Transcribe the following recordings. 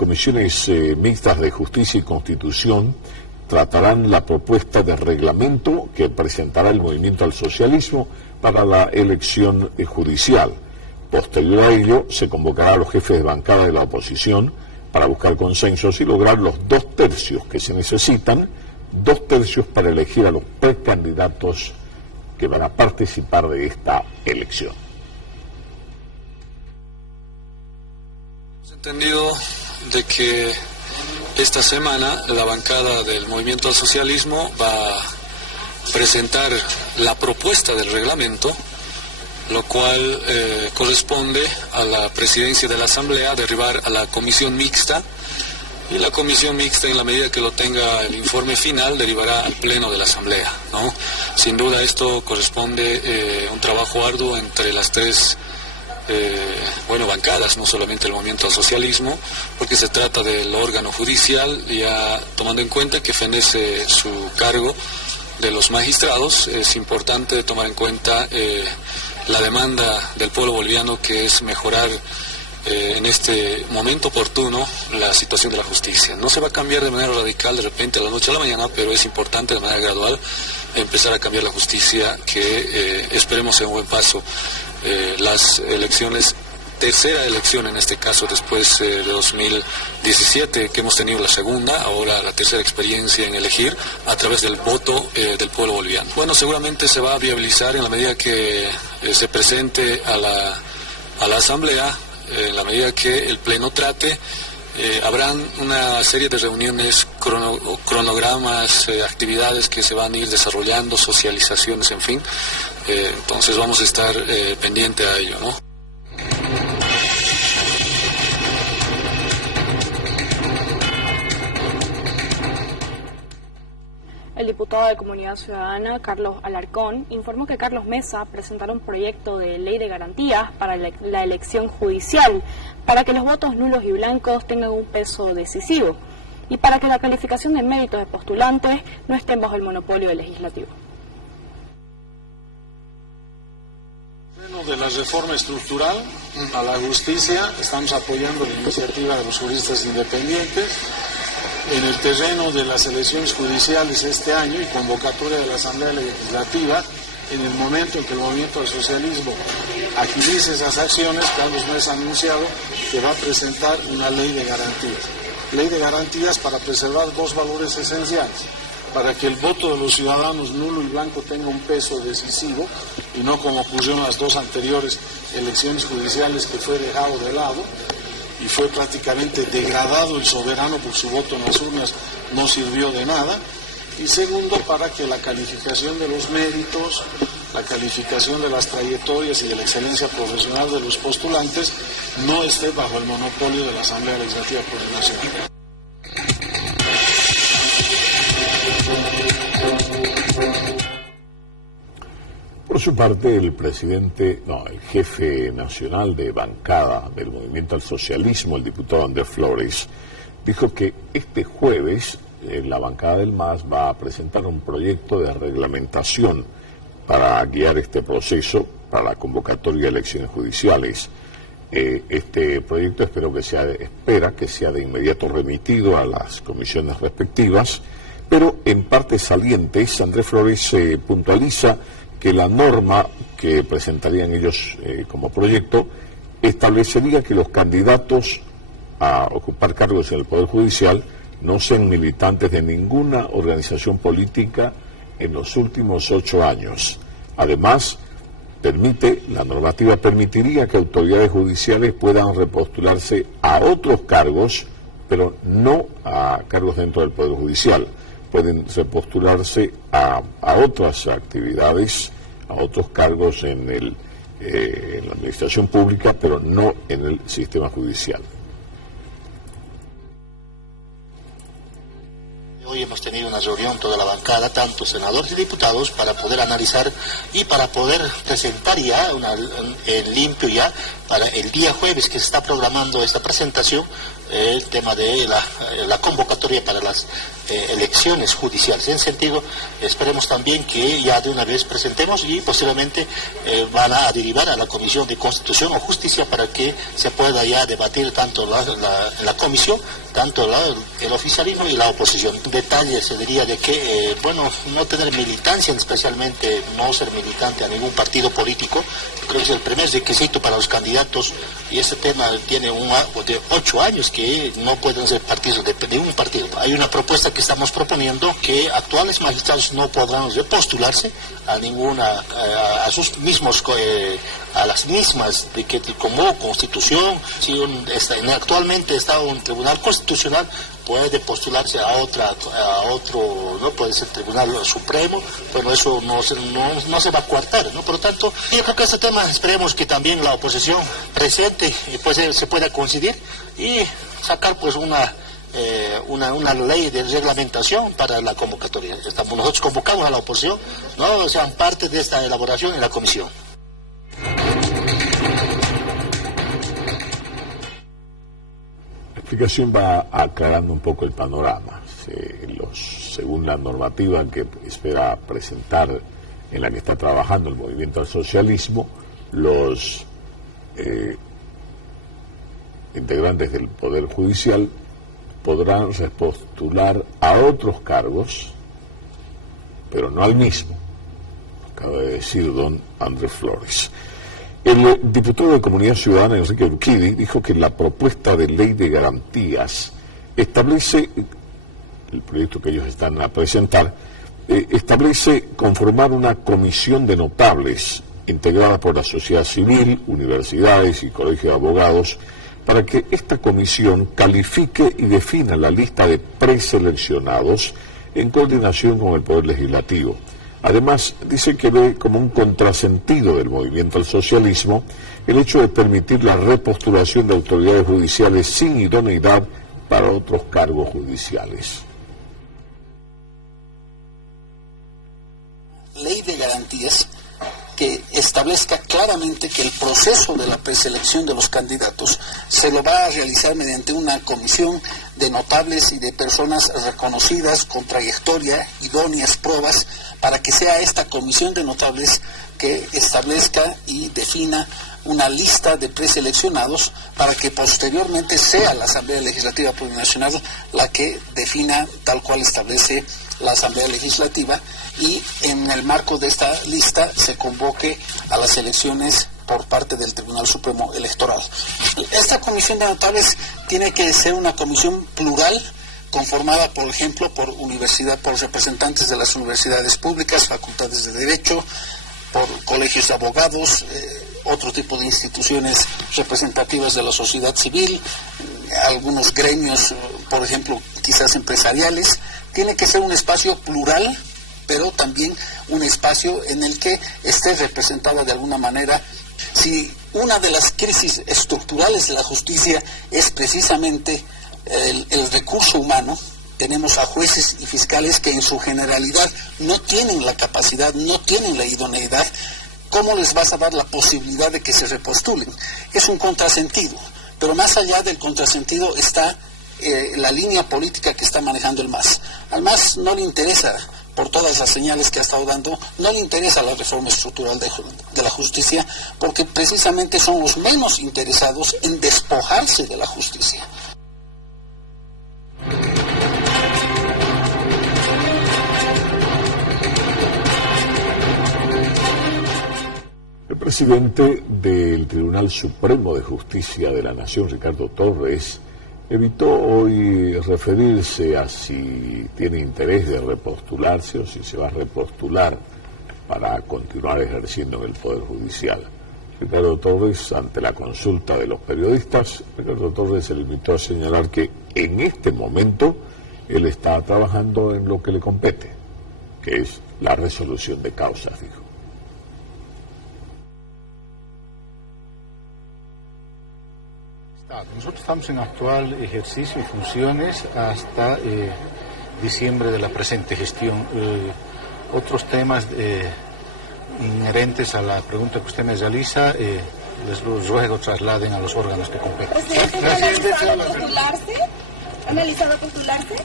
comisiones mixtas de Justicia y Constitución tratarán la propuesta de reglamento que presentará el Movimiento al Socialismo para la elección judicial. Posterior a ello, se convocará a los jefes de bancada de la oposición para buscar consensos y lograr los 2/3 que se necesitan, 2/3 para elegir a los precandidatos que van a participar de esta elección. Hemos entendido de que esta semana la bancada del Movimiento al Socialismo va a presentar la propuesta del reglamento, lo cual corresponde a la presidencia de la Asamblea derivar a la comisión mixta, y la comisión mixta, en la medida que lo tenga el informe final, derivará al pleno de la Asamblea, ¿no? Sin duda esto corresponde un trabajo arduo entre las tres bancadas, no solamente el Movimiento al Socialismo, porque se trata del órgano judicial, ya tomando en cuenta que fenece su cargo de los magistrados. Es importante tomar en cuenta la demanda del pueblo boliviano, que es mejorar en este momento oportuno la situación de la justicia. No se va a cambiar de manera radical de repente a la noche a la mañana, pero es importante de manera gradual empezar a cambiar la justicia, que esperemos sea un buen paso. Las elecciones, tercera elección en este caso después de 2017, que hemos tenido la segunda, ahora la tercera experiencia en elegir a través del voto del pueblo boliviano. Bueno, seguramente se va a viabilizar en la medida que se presente a la Asamblea, en la medida que el Pleno trate. Habrán una serie de reuniones, cronogramas, actividades que se van a ir desarrollando, socializaciones, en fin. Entonces vamos a estar pendiente a ello, ¿no? El diputado de Comunidad Ciudadana, Carlos Alarcón, informó que Carlos Mesa presentará un proyecto de ley de garantías para la elección judicial, para que los votos nulos y blancos tengan un peso decisivo y para que la calificación de méritos de postulantes no estén bajo el monopolio del legislativo. De la reforma estructural a la justicia, estamos apoyando la iniciativa de los juristas independientes. En el terreno de las elecciones judiciales este año y convocatoria de la Asamblea Legislativa, en el momento en que el Movimiento al Socialismo agilice esas acciones, Carlos Mesa ha anunciado que va a presentar una ley de garantías. Ley de garantías para preservar dos valores esenciales: para que el voto de los ciudadanos nulo y blanco tenga un peso decisivo, y no como ocurrió en las dos anteriores elecciones judiciales, que fue dejado de lado y fue prácticamente degradado el soberano por su voto en las urnas, no sirvió de nada. Y segundo, para que la calificación de los méritos, la calificación de las trayectorias y de la excelencia profesional de los postulantes no esté bajo el monopolio de la Asamblea Legislativa Plurinacional. Por su parte, el jefe nacional de bancada del Movimiento al Socialismo, el diputado Andrés Flores, dijo que este jueves la bancada del MAS va a presentar un proyecto de reglamentación para guiar este proceso para la convocatoria de elecciones judiciales. Este proyecto espera que sea de inmediato remitido a las comisiones respectivas, pero en partes salientes Andrés Flores puntualiza que la norma que presentarían ellos como proyecto establecería que los candidatos a ocupar cargos en el Poder Judicial no sean militantes de ninguna organización política en los últimos 8 años. Además, la normativa permitiría que autoridades judiciales puedan repostularse a otros cargos, pero no a cargos dentro del Poder Judicial. Pueden repostularse a otras actividades, a otros cargos en la administración pública, pero no en el sistema judicial. Hoy hemos tenido una reunión toda la bancada, tanto senadores y diputados, para poder analizar y para poder presentar ya limpio ya para el día jueves que se está programando esta presentación, el tema de la convocatoria para las elecciones judiciales. En ese sentido, esperemos también que ya de una vez presentemos y posiblemente van a derivar a la Comisión de Constitución o Justicia para que se pueda ya debatir tanto en la comisión, tanto el oficialismo y la oposición. Detalle se diría de que, no tener militancia, especialmente no ser militante a ningún partido político, creo que es el primer requisito para los candidatos, y ese tema tiene de 8 años que no pueden ser partidos de un partido. Hay una propuesta que estamos proponiendo que actuales magistrados no podrán repostularse a ninguna, a sus mismos, a las mismas de que como Constitución. Si actualmente está un tribunal constitucional, puede postularse a otro, no puede ser Tribunal Supremo, pero eso no se va a coartar, ¿no? Por lo tanto, yo creo que este tema esperemos que también la oposición presente pues se pueda coincidir y sacar pues una ley de reglamentación para la convocatoria. Nosotros convocamos a la oposición, no sean parte de esta elaboración en la comisión. La explicación va aclarando un poco el panorama. Según la normativa que espera presentar, en la que está trabajando el movimiento al socialismo, los integrantes del Poder Judicial podrán repostular a otros cargos, pero no al mismo. Acaba de decir don Andrés Flores. El diputado de Comunidad Ciudadana, Enrique Urquidi, dijo que la propuesta de ley de garantías establece, el proyecto que ellos están a presentar, establece conformar una comisión de notables integrada por la sociedad civil, universidades y colegios de abogados, para que esta comisión califique y defina la lista de preseleccionados en coordinación con el Poder Legislativo. Además, dice que ve como un contrasentido del movimiento al socialismo el hecho de permitir la repostulación de autoridades judiciales sin idoneidad para otros cargos judiciales. Ley de garantías que establezca claramente que el proceso de la preselección de los candidatos se lo va a realizar mediante una comisión de notables y de personas reconocidas con trayectoria, idóneas pruebas, para que sea esta comisión de notables que establezca y defina una lista de preseleccionados para que posteriormente sea la Asamblea Legislativa Plurinacional la que defina tal cual establece la Asamblea Legislativa, y en el marco de esta lista se convoque a las elecciones por parte del Tribunal Supremo Electoral. Esta comisión de notables tiene que ser una comisión plural, conformada, por ejemplo, por representantes de las universidades públicas, facultades de Derecho, por colegios de abogados, otro tipo de instituciones representativas de la sociedad civil, algunos gremios, por ejemplo, quizás empresariales. Tiene que ser un espacio plural, pero también un espacio en el que esté representada de alguna manera. Si una de las crisis estructurales de la justicia es precisamente el recurso humano, tenemos a jueces y fiscales que en su generalidad no tienen la capacidad, no tienen la idoneidad. ¿Cómo les vas a dar la posibilidad de que se repostulen? Es un contrasentido, pero más allá del contrasentido está la línea política que está manejando el MAS. Al MAS no le interesa, por todas las señales que ha estado dando, no le interesa la reforma estructural de la justicia, porque precisamente son los menos interesados en despojarse de la justicia. El presidente del Tribunal Supremo de Justicia de la Nación, Ricardo Torres, evitó hoy referirse a si tiene interés de repostularse o si se va a repostular para continuar ejerciendo en el Poder Judicial. Ricardo Torres, ante la consulta de los periodistas, Ricardo Torres se limitó a señalar que en este momento él está trabajando en lo que le compete, que es la resolución de causas, dijo. Nosotros estamos en actual ejercicio y funciones hasta diciembre de la presente gestión. Otros temas inherentes a la pregunta que usted me realiza les ruego trasladen a los órganos que competen. ¿Presidente, ¿ha analizado postularse?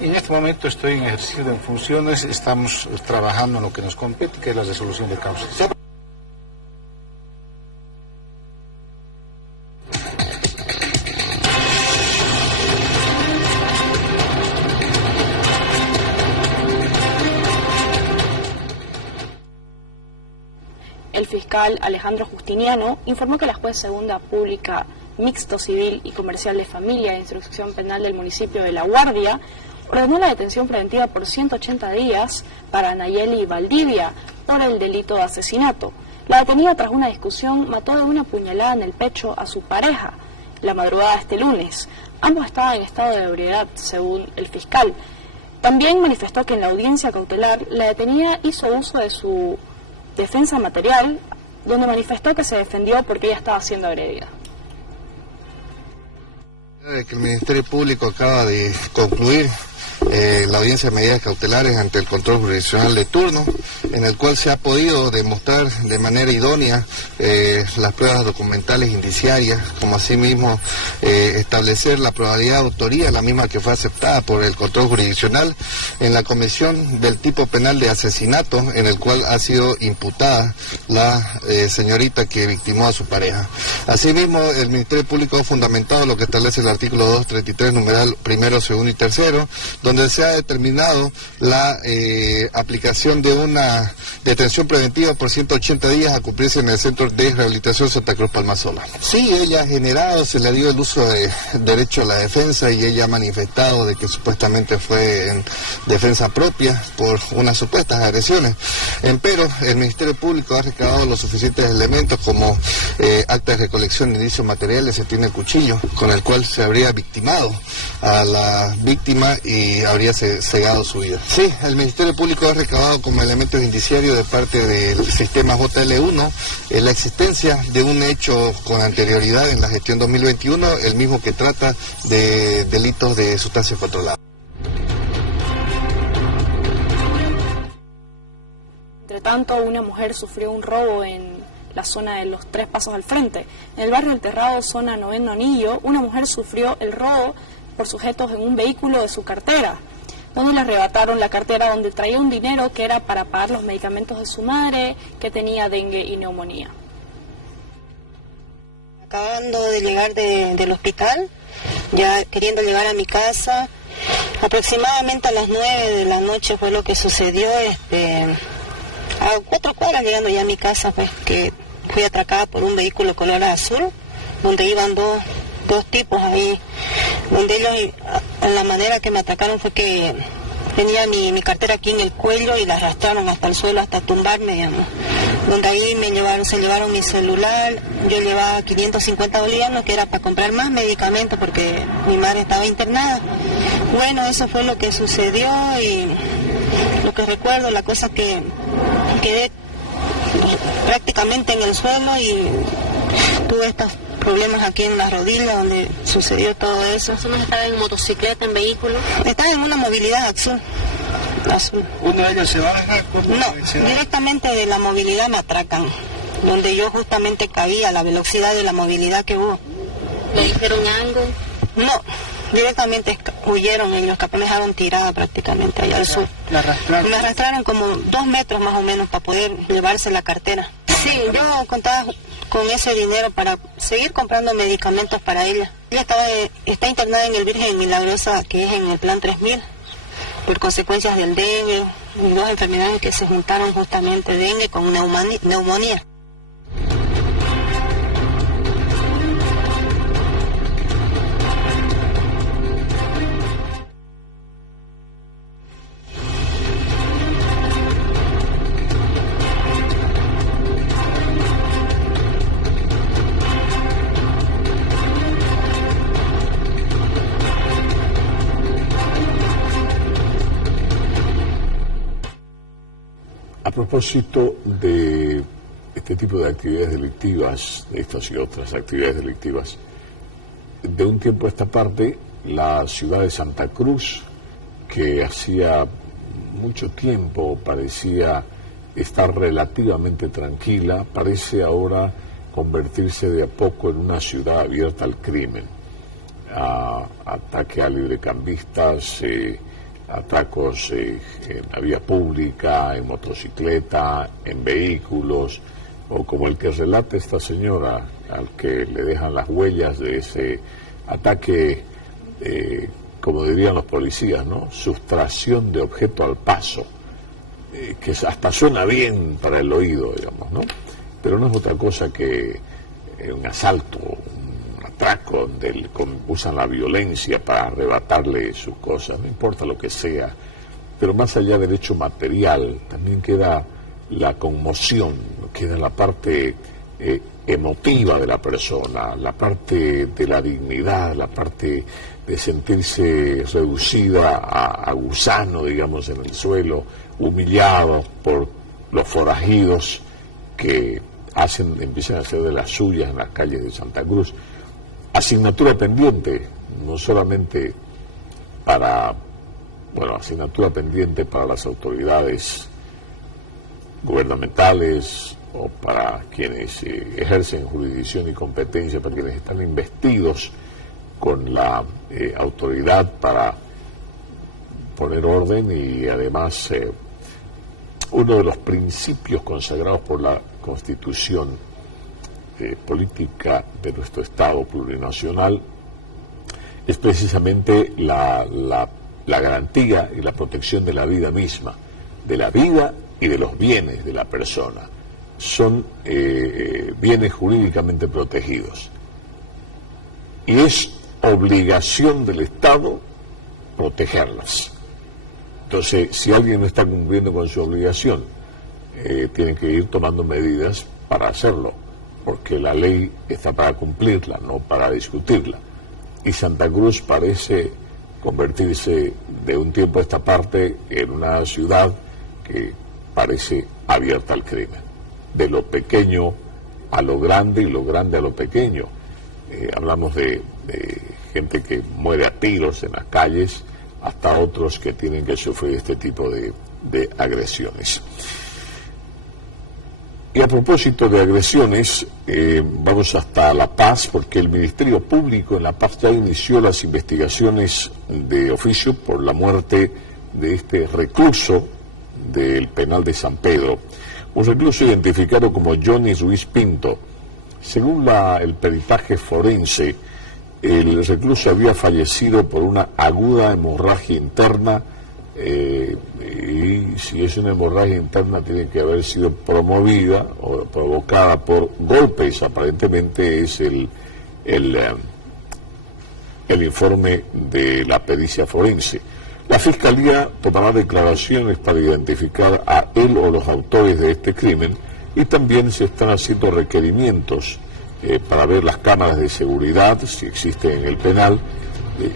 En este momento estoy en ejercicio de funciones, estamos trabajando en lo que nos compete, que es la resolución de causas. El fiscal Alejandro Justiniano informó que la juez segunda pública mixto civil y comercial de familia e instrucción penal del municipio de La Guardia ordenó la detención preventiva por 180 días para Nayeli Valdivia por el delito de asesinato. La detenida, tras una discusión, mató de una puñalada en el pecho a su pareja la madrugada de este lunes. Ambos estaban en estado de ebriedad, según el fiscal. También manifestó que en la audiencia cautelar la detenida hizo uso de su defensa material, donde manifestó que se defendió porque ella estaba siendo agredida. Que el Ministerio Público acaba de concluir la audiencia de medidas cautelares ante el control jurisdiccional de turno, en el cual se ha podido demostrar de manera idónea las pruebas documentales indiciarias, como asimismo establecer la probabilidad de autoría, la misma que fue aceptada por el control jurisdiccional en la comisión del tipo penal de asesinato, en el cual ha sido imputada la señorita que victimó a su pareja. Asimismo, el Ministerio Público ha fundamentado lo que establece el artículo 233, numeral primero, segundo y tercero, donde se ha determinado la aplicación de una detención preventiva por 180 días a cumplirse en el Centro de Rehabilitación Santa Cruz Palmasola. Sí, ella ha generado, se le dio el uso de derecho a la defensa y ella ha manifestado de que supuestamente fue en defensa propia por unas supuestas agresiones. Pero el Ministerio Público ha recabado los suficientes elementos como acta de recolección de indicios materiales, se tiene el cuchillo con el cual se habría victimado a la víctima y habría cegado su vida. Sí, el Ministerio Público ha recabado como elementos indiciarios de parte del sistema JL1 la existencia de un hecho con anterioridad en la gestión 2021, el mismo que trata de delitos de sustancias controladas. Entre tanto, una mujer sufrió un robo en la zona de los Tres Pasos al Frente. En el barrio El Terrado, zona Noveno Anillo, una mujer sufrió el robo por sujetos en un vehículo de su cartera, donde le arrebataron la cartera donde traía un dinero que era para pagar los medicamentos de su madre, que tenía dengue y neumonía. Acabando de llegar del hospital, ya queriendo llegar a mi casa, aproximadamente a las 9 de la noche fue lo que sucedió, a 4 cuadras llegando ya a mi casa, pues que fui atracada por un vehículo color azul, donde iban dos tipos ahí, donde ellos, la manera que me atacaron fue que tenía mi cartera aquí en el cuello y la arrastraron hasta el suelo, hasta tumbarme, digamos. Donde ahí se llevaron mi celular, yo llevaba 550 bolivianos, que era para comprar más medicamentos porque mi madre estaba internada. Bueno, eso fue lo que sucedió y lo que recuerdo, la cosa que quedé prácticamente en el suelo y tuve estos problemas aquí en las rodillas donde sucedió todo eso. ¿Estaba en motocicleta, en vehículo? Estaba en una movilidad azul. ¿Uno de ellos se baja? No, directamente de la movilidad me atracan, donde yo justamente cabía, la velocidad de la movilidad que hubo. ¿Le dijeron algo? No, directamente huyeron ellos, que me dejaron tirada prácticamente allá al sur. ¿La arrastraron? Me arrastraron como 2 metros más o menos para poder llevarse la cartera. Sí, yo contaba con ese dinero para seguir comprando medicamentos para ella. Ella está internada en el Virgen Milagrosa, que es en el plan 3000, por consecuencias del dengue y 2 enfermedades que se juntaron justamente, dengue con neumonía. A propósito de este tipo de actividades delictivas, estas y otras actividades delictivas, de un tiempo a esta parte, la ciudad de Santa Cruz, que hacía mucho tiempo parecía estar relativamente tranquila, parece ahora convertirse de a poco en una ciudad abierta al crimen, a ataque a librecambistas, atracos en la vía pública, en motocicleta, en vehículos, o como el que relata esta señora, al que le dejan las huellas de ese ataque, como dirían los policías, ¿no? Sustracción de objeto al paso, que hasta suena bien para el oído, digamos, ¿no? Pero no es otra cosa que un asalto, un atraco, donde usan la violencia para arrebatarle sus cosas, no importa lo que sea. Pero más allá del hecho material, también queda la conmoción, queda la parte emotiva de la persona, la parte de la dignidad, la parte de sentirse reducida a gusano, digamos, en el suelo, humillado por los forajidos que empiezan a hacer de las suyas en las calles de Santa Cruz. Asignatura pendiente, no solamente asignatura pendiente para las autoridades gubernamentales o para quienes ejercen jurisdicción y competencia, para quienes están investidos con la autoridad para poner orden, y además uno de los principios consagrados por la Constitución política de nuestro Estado plurinacional es precisamente la garantía y la protección de la vida misma, de la vida y de los bienes de la persona. Son bienes jurídicamente protegidos. Y es obligación del Estado protegerlas. Entonces, si alguien no está cumpliendo con su obligación, tiene que ir tomando medidas para hacerlo, porque la ley está para cumplirla, no para discutirla. Y Santa Cruz parece convertirse de un tiempo a esta parte en una ciudad que parece abierta al crimen, de lo pequeño a lo grande y lo grande a lo pequeño. Hablamos de gente que muere a tiros en las calles, hasta otros que tienen que sufrir este tipo de agresiones. Y a propósito de agresiones, vamos hasta La Paz, porque el Ministerio Público en La Paz ya inició las investigaciones de oficio por la muerte de este recluso del penal de San Pedro, un recluso identificado como Johnny Ruiz Pinto. Según el peritaje forense, el recluso había fallecido por una aguda hemorragia interna, y si es una hemorragia interna tiene que haber sido promovida o provocada por golpes. Aparentemente es el informe de la pericia forense. La Fiscalía tomará declaraciones para identificar a él o los autores de este crimen, y también se están haciendo requerimientos para ver las cámaras de seguridad, si existen en el penal.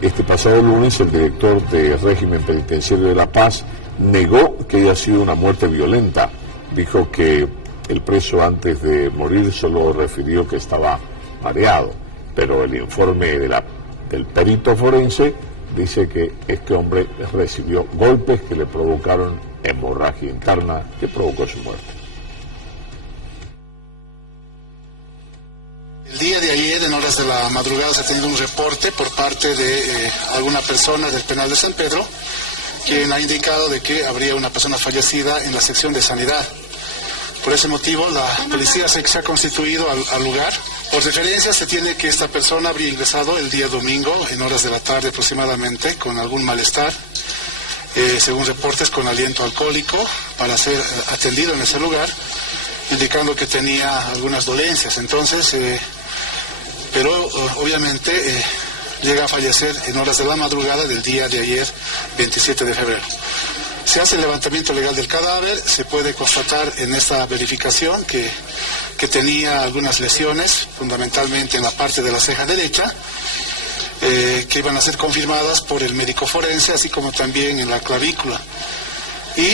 Este pasado lunes el director del régimen penitenciario de La Paz negó que haya sido una muerte violenta. Dijo que el preso antes de morir solo refirió que estaba mareado, pero el informe del perito forense dice que este hombre recibió golpes que le provocaron hemorragia interna que provocó su muerte. El día de ayer, en horas de la madrugada, se ha tenido un reporte por parte de alguna persona del penal de San Pedro, quien ha indicado de que habría una persona fallecida en la sección de sanidad. Por ese motivo, la policía se ha constituido al lugar. Por referencia, se tiene que esta persona habría ingresado el día domingo, en horas de la tarde aproximadamente, con algún malestar, según reportes con aliento alcohólico, para ser atendido en ese lugar, indicando que tenía algunas dolencias. Entonces, pero obviamente llega a fallecer en horas de la madrugada del día de ayer, 27 de febrero. Se hace el levantamiento legal del cadáver, se puede constatar en esta verificación que tenía algunas lesiones, fundamentalmente en la parte de la ceja derecha, que iban a ser confirmadas por el médico forense, así como también en la clavícula. Y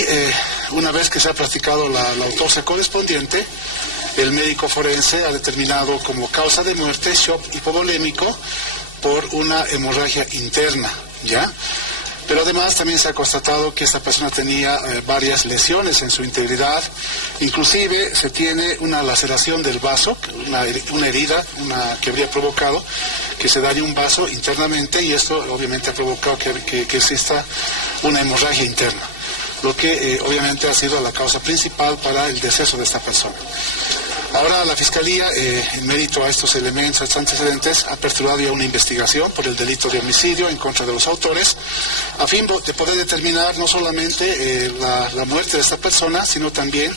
una vez que se ha practicado la autopsia correspondiente, el médico forense ha determinado como causa de muerte shock hipovolémico por una hemorragia interna, ¿ya? Pero además también se ha constatado que esta persona tenía varias lesiones en su integridad, inclusive se tiene una laceración del vaso, una herida que habría provocado que se dañe un vaso internamente, y esto obviamente ha provocado que exista una hemorragia interna, lo que obviamente ha sido la causa principal para el deceso de esta persona. Ahora la Fiscalía, en mérito a estos elementos, a estos antecedentes, ha aperturado ya una investigación por el delito de homicidio en contra de los autores, a fin de poder determinar no solamente la muerte de esta persona, sino también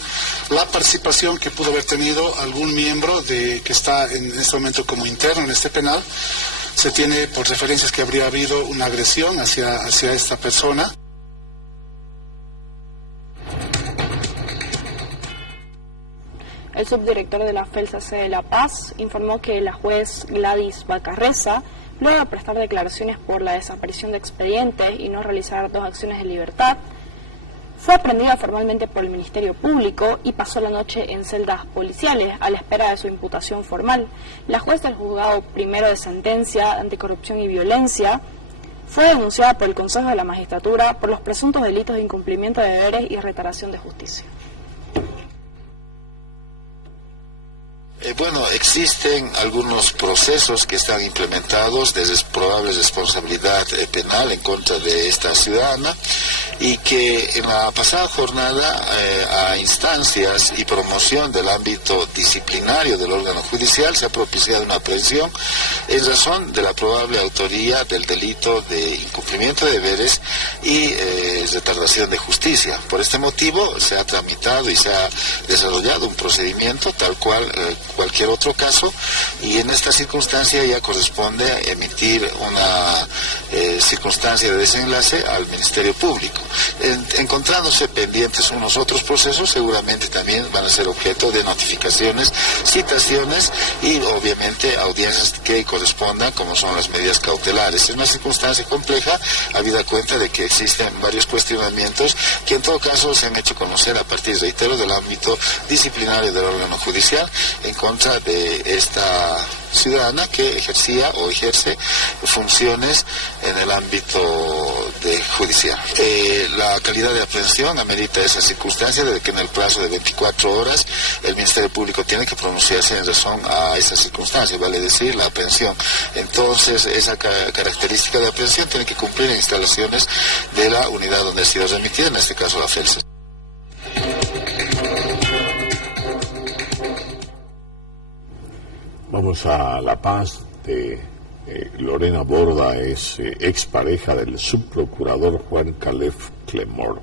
la participación que pudo haber tenido algún miembro que está en este momento como interno en este penal. Se tiene por referencias que habría habido una agresión hacia esta persona. El subdirector de la FELSAC de La Paz informó que la juez Gladys Bacarreza, luego de prestar declaraciones por la desaparición de expedientes y no realizar 2 acciones de libertad, fue aprendida formalmente por el Ministerio Público y pasó la noche en celdas policiales a la espera de su imputación formal. La juez del Juzgado Primero de Sentencia, Anticorrupción y Violencia fue denunciada por el Consejo de la Magistratura por los presuntos delitos de incumplimiento de deberes y retardación de justicia. Bueno, existen algunos procesos que están implementados de probable responsabilidad penal en contra de esta ciudadana, y que en la pasada jornada, a instancias y promoción del ámbito disciplinario del órgano judicial, se ha propiciado una aprehensión en razón de la probable autoría del delito de incumplimiento de deberes y retardación de justicia. Por este motivo se ha tramitado y se ha desarrollado un procedimiento tal cual cualquier otro caso, y en esta circunstancia ya corresponde emitir una circunstancia de desenlace al Ministerio Público. Encontrándose pendientes unos otros procesos, seguramente también van a ser objeto de notificaciones, citaciones y obviamente audiencias que correspondan, como son las medidas cautelares. Es una circunstancia compleja, habida cuenta de que existen varios cuestionamientos que en todo caso se han hecho conocer a partir, reitero, del ámbito disciplinario del órgano judicial en contra de esta ciudadana que ejercía o ejerce funciones en el ámbito judicial. La calidad de aprehensión amerita esa circunstancia de que en el plazo de 24 horas el Ministerio Público tiene que pronunciarse en razón a esa circunstancia, vale decir, la aprehensión. Entonces, esa característica de aprehensión tiene que cumplir en instalaciones de la unidad donde ha sido remitida, en este caso la FELSAC. Vamos a La Paz. Lorena Borda es expareja del subprocurador Juan Caleb Clemor.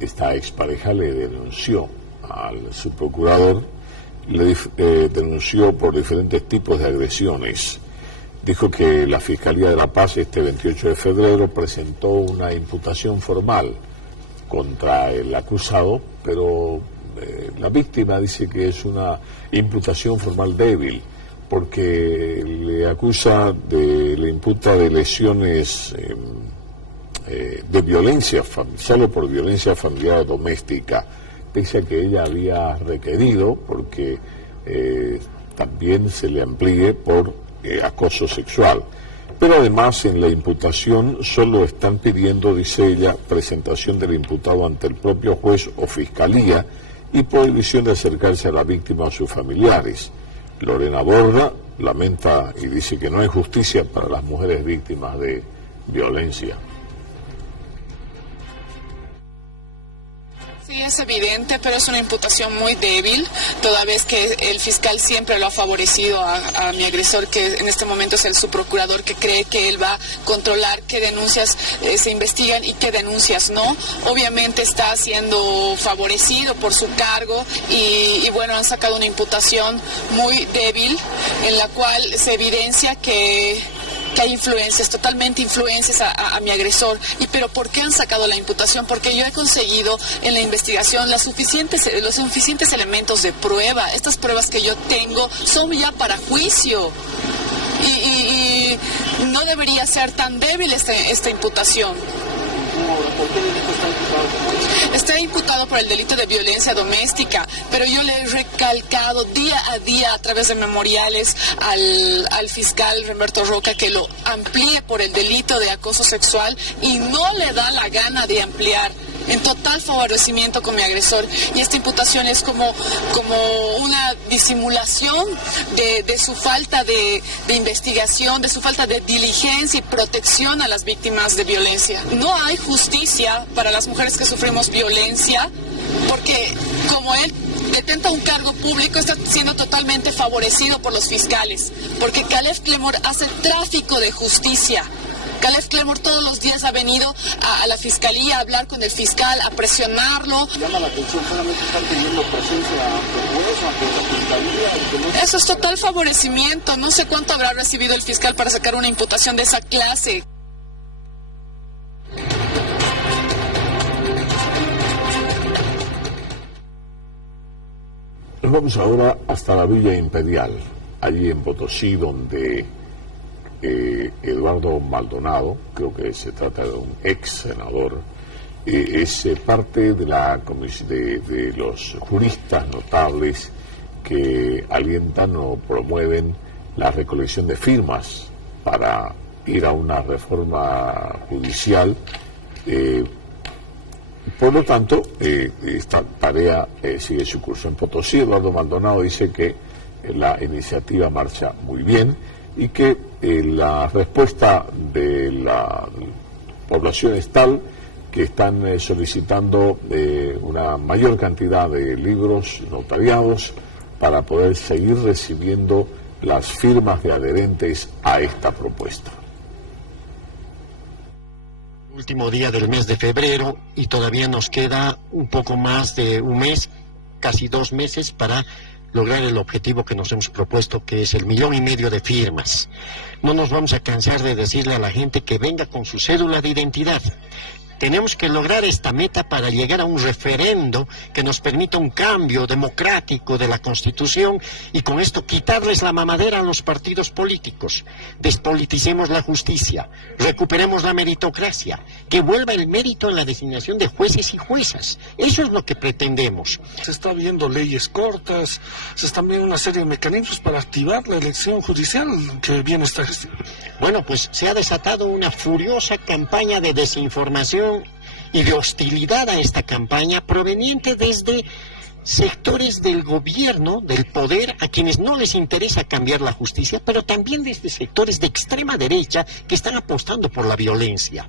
Esta expareja le denunció al subprocurador, denunció por diferentes tipos de agresiones. Dijo que la Fiscalía de La Paz este 28 de febrero presentó una imputación formal contra el acusado, pero la víctima dice que es una imputación formal débil, porque le imputa de lesiones de violencia, solo por violencia familiar doméstica, pese a que ella había requerido porque también se le amplíe por acoso sexual. Pero además en la imputación solo están pidiendo, dice ella, presentación del imputado ante el propio juez o fiscalía y prohibición de acercarse a la víctima o a sus familiares. Lorena Borda lamenta y dice que no hay justicia para las mujeres víctimas de violencia. Sí, es evidente, pero es una imputación muy débil, toda vez que el fiscal siempre lo ha favorecido a mi agresor, que en este momento es el subprocurador, que cree que él va a controlar qué denuncias se investigan y qué denuncias no. Obviamente está siendo favorecido por su cargo y bueno, han sacado una imputación muy débil en la cual se evidencia que hay influencias, totalmente influencias a mi agresor. Pero ¿por qué han sacado la imputación? Porque yo he conseguido en la investigación los suficientes elementos de prueba. Estas pruebas que yo tengo son ya para juicio. Y no debería ser tan débil esta imputación. ahora, ¿por qué delito está imputado? Está imputado por el delito de violencia doméstica, pero yo le he recalcado día a día a través de memoriales al fiscal Roberto Roca que lo amplíe por el delito de acoso sexual y no le da la gana de ampliar, en total favorecimiento con mi agresor. Y esta imputación es como una disimulación de su falta de investigación, de su falta de diligencia y protección a las víctimas de violencia. No hay justicia para las mujeres que sufrimos violencia, porque como él detenta un cargo público, está siendo totalmente favorecido por los fiscales, porque Caleb Clemor hace tráfico de justicia. Caleb Clemor todos los días ha venido a la fiscalía a hablar con el fiscal, a presionarlo. Llama la atención, solamente están teniendo presencia ante el juez, ante la fiscalía. Eso es total favorecimiento. No sé cuánto habrá recibido el fiscal para sacar una imputación de esa clase. Nos vamos ahora hasta la Villa Imperial, allí en Potosí, donde Eduardo Maldonado, creo que se trata de un ex senador, es parte de de los juristas notables que alientan o promueven la recolección de firmas para ir a una reforma judicial. Por lo tanto, esta tarea sigue su curso. En Potosí, Eduardo Maldonado dice que la iniciativa marcha muy bien y que la respuesta de la población es tal que están solicitando una mayor cantidad de libros notariados para poder seguir recibiendo las firmas de adherentes a esta propuesta. Último día del mes de febrero y todavía nos queda un poco más de un mes, casi 2 meses para lograr el objetivo que nos hemos propuesto, que es 1,5 millones de firmas. No nos vamos a cansar de decirle a la gente que venga con su cédula de identidad. Tenemos que lograr esta meta para llegar a un referendo que nos permita un cambio democrático de la Constitución y con esto quitarles la mamadera a los partidos políticos. Despoliticemos la justicia, recuperemos la meritocracia, que vuelva el mérito en la designación de jueces y juezas. Eso es lo que pretendemos. Se está viendo leyes cortas, se están viendo una serie de mecanismos para activar la elección judicial que viene esta gestión. Bueno, pues se ha desatado una furiosa campaña de desinformación y de hostilidad a esta campaña proveniente desde sectores del gobierno, del poder, a quienes no les interesa cambiar la justicia, pero también desde sectores de extrema derecha que están apostando por la violencia.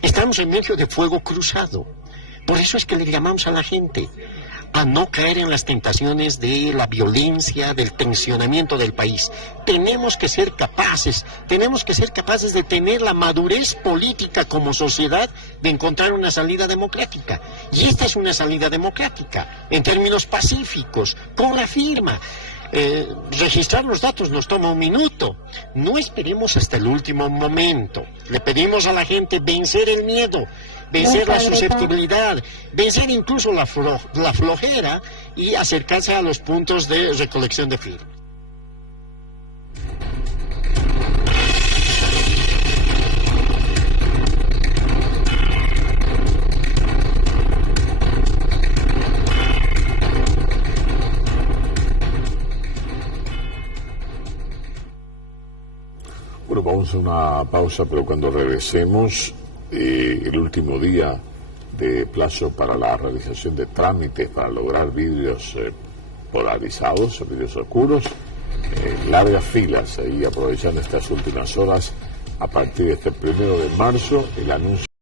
Estamos en medio de fuego cruzado. Por eso es que le llamamos a la gente a no caer en las tentaciones de la violencia, del tensionamiento del país. Tenemos que ser capaces de tener la madurez política como sociedad de encontrar una salida democrática. Y esta es una salida democrática, en términos pacíficos, con la firma. Registrar los datos nos toma 1 minuto. No esperemos hasta el último momento. Le pedimos a la gente vencer el miedo, vencer la susceptibilidad, vencer incluso la flojera y acercarse a los puntos de recolección de firmas. Bueno, vamos a una pausa, pero cuando regresemos, el último día de plazo para la realización de trámites para lograr vidrios polarizados, vidrios oscuros, largas filas ahí, aprovechando estas últimas horas a partir de este 1 de marzo, el anuncio